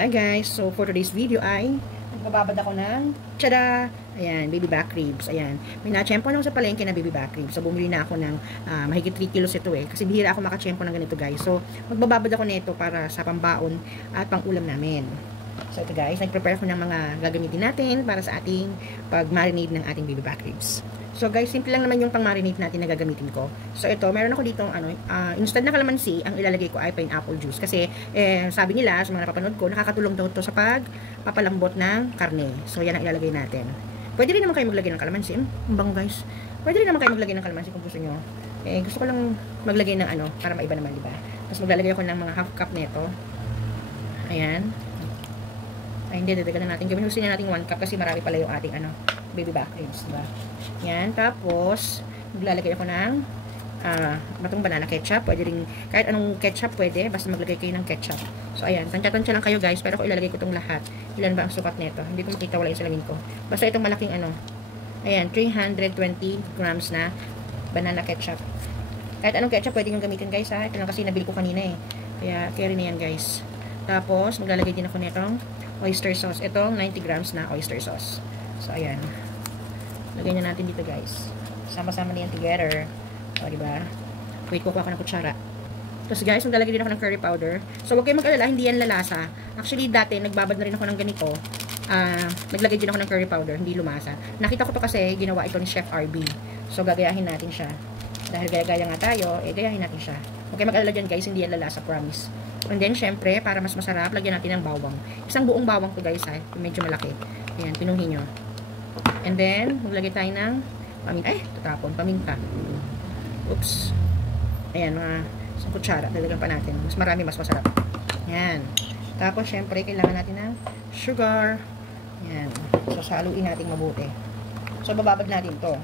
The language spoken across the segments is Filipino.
Hi guys, so for today's video ay magbababad ako ng tada! Ayan, baby back ribs. Ayan, may na-tsempo lang sa palengke na baby back ribs. So bumili na ako ng mahigit 3 kilos ito kasi bihira ako makatsempo ng ganito guys. So magbababad ako nito para sa pambaon at pang-ulam namin. So ito guys, nag-prepare ako ng mga gagamitin natin para sa ating pag-marinate ng ating baby back ribs. So guys, simple lang naman yung pang-marinate natin na gagamitin ko. So ito, meron ako dito instead na kalamansi, ang ilalagay ko ay pineapple juice. Kasi sabi nila sa mga napapanood ko, nakakatulong daw ito sa pagpapalambot ng karne. So yan ang ilalagay natin. Pwede rin naman kayo maglagay ng kalamansi. Ang bango guys. Pwede rin naman kayo maglagay ng kalamansi kung gusto nyo. Gusto ko lang maglagay ng para maiba naman, diba? Tapos maglalagay ako ng mga half cup nito. Ayan. Ay, hindi, dadagan na natin. Gawin gusto na natin 1 cup kasi marami pala yung ating baby back ribs, diba? Yan, tapos maglalagay ako ng batong banana ketchup. Pwede rin, kahit anong ketchup pwede, basta maglagay kayo ng ketchup. So ayan, tansya-tansya lang kayo guys, pero kung ilalagay ko itong lahat, ilan ba ang sukat nito? Hindi ko makita, wala yung salamin ko. Basta itong malaking ayan, 320 grams na banana ketchup. Kahit anong ketchup pwede nyo gamitin guys ha. Ito lang kasi nabili ko kanina kaya carry na yan guys. Tapos maglalagay din ako nitong oyster sauce. Ito 90 grams na oyster sauce. So ayan, lagay na natin dito guys. Sama-sama na yan together. O, diba? Wait, kukuha ko ng kutsara. Tapos guys, maglalagay din ako ng curry powder. So, huwag kayong mag-alala, hindi yan lalasa. Actually, dati, nagbabad na rin ako ng ganito. Naglagay din ako ng curry powder, hindi lumasa. Nakita ko to kasi, ginawa ito ni Chef RB. So, gagayahin natin siya. Dahil gaya-gaya nga tayo, gayahin natin siya. Huwag kayong mag-alala dyan guys, hindi yan lalasa, promise. And then, syempre, para mas masarap, lagyan natin ng bawang. Isang buong bawang to guys, medyo malaki. Ayan, pinuhin nyo. And then, maglagay tayo ng paminta. Oops. Ayan, mga isang kutsara. Dalagan pa natin. Mas marami, mas masarap. Ayan. Tapos, syempre, kailangan natin ng sugar. Ayan. So, saluin natin mabuti. So, bababad natin to.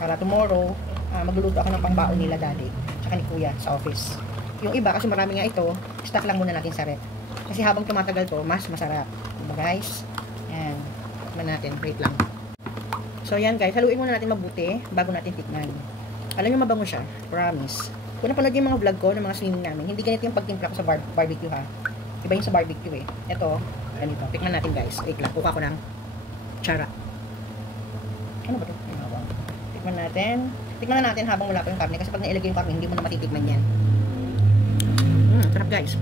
Para tomorrow, magluluto ako ng pangbaon nila daddy. Tsaka ni kuya sa office. Yung iba, kasi marami nga ito, stock lang muna natin sa rep. Kasi habang tumatagal to, mas masarap. Diba guys? Ayan. Tikman natin. Wait lang. So, yan guys. Haluin muna natin mabuti bago natin tikman. Alam nyo, mabango siya. Promise. Kung napanood yung mga vlog ko ng mga swimming namin, hindi ganito yung pagtimpla ko sa barbecue ha. Iba yung sa barbecue Ito, ganito. Tikman natin guys. Wait lang. Kuha ko ng tsara. Ano ba ito? Tikman natin. Tikman na natin habang wala pa yung karne. Kasi pag nailagay yung karne, hindi mo na matitikman yan. Sarap guys.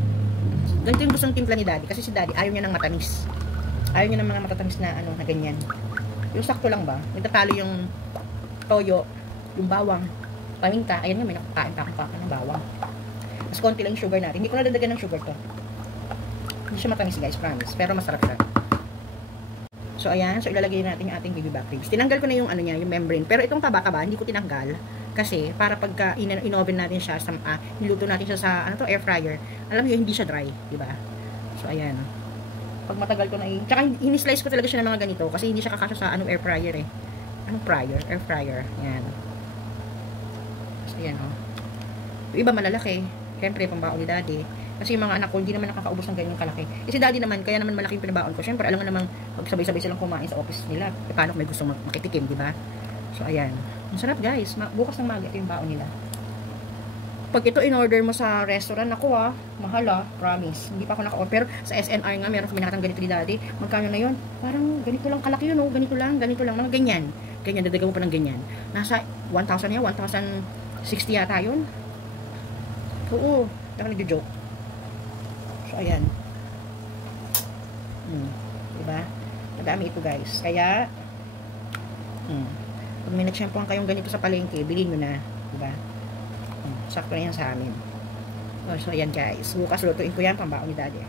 Ganito yung gustong timpla ni daddy. Kasi si daddy, ayaw niya ng matamis. Ayaw niya ng mga matatamis na na ganyan. Yung sakto lang ba? Nagtatalo yung toyo, yung bawang, paminta. Ayan nga, may nakakain pa akong ng bawang. Mas konti lang yung sugar natin. Hindi ko nadadagan ng sugar to. Hindi siya matamis guys, promise. Pero masarap siya. So ayan, so ilalagay natin yung ating baby back ribs. Tinanggal ko na yung niya, yung membrane. Pero itong taba-kaba, hindi ko tinanggal. Kasi para pagka in-oven natin siya, niluto natin siya sa air fryer. Alam mo yun, hindi siya dry, di ba? So ayan. Pag matagal ko na tsaka ini-slice ko talaga siya ng mga ganito kasi hindi siya kakasya sa air fryer Anong fryer? Air fryer. Ayan. So, ayan Yung iba malalaki. Siyempre, pambaon ni daddy. Kasi yung mga anak ko, hindi naman nakakaubos ng ganyan kalaki. Si daddy naman, kaya naman malaki yung pinabaon ko. Siyempre, alam mo namang magsabay-sabay silang kumain sa office nila. Paano kung may gusto makitikim, di ba? So, ayan. Ang sarap guys. Bukas ng maga ito yung baon nila. Pag ito in-order mo sa restaurant, ako mahal promise. Hindi pa ako naka-order. Pero sa SNR nga, meron kami nakatang ganito ni daddy. Magkano na yun? Parang ganito lang kalaki yun, ganito lang. Mga ganyan. Ganyan, dadagan mo pa ng ganyan. Nasa 1,000 yan, 1,060 yata yun. Oo, taka nagjo-joke. So, ayan. Diba? Madami ito guys. Kaya, pag may nagsyempohan kayong ganito sa palengke, bilhin nyo na. Diba? Sakto na yan sa amin. So, ayan guys. Bukas lutuin ko yan, pambaon ni daddy.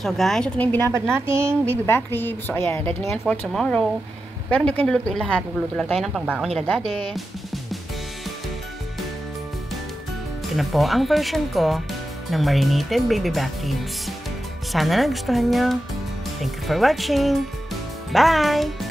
So, guys, ito na yung binabad nating baby back ribs. So, ayan. Ready na yan for tomorrow. Pero hindi ko yung lulutuin lahat. Magluluto lang tayo ng pangbaon nila daddy. Ito na po ang version ko ng marinated baby back ribs. Sana nagustuhan nyo. Thank you for watching. Bye!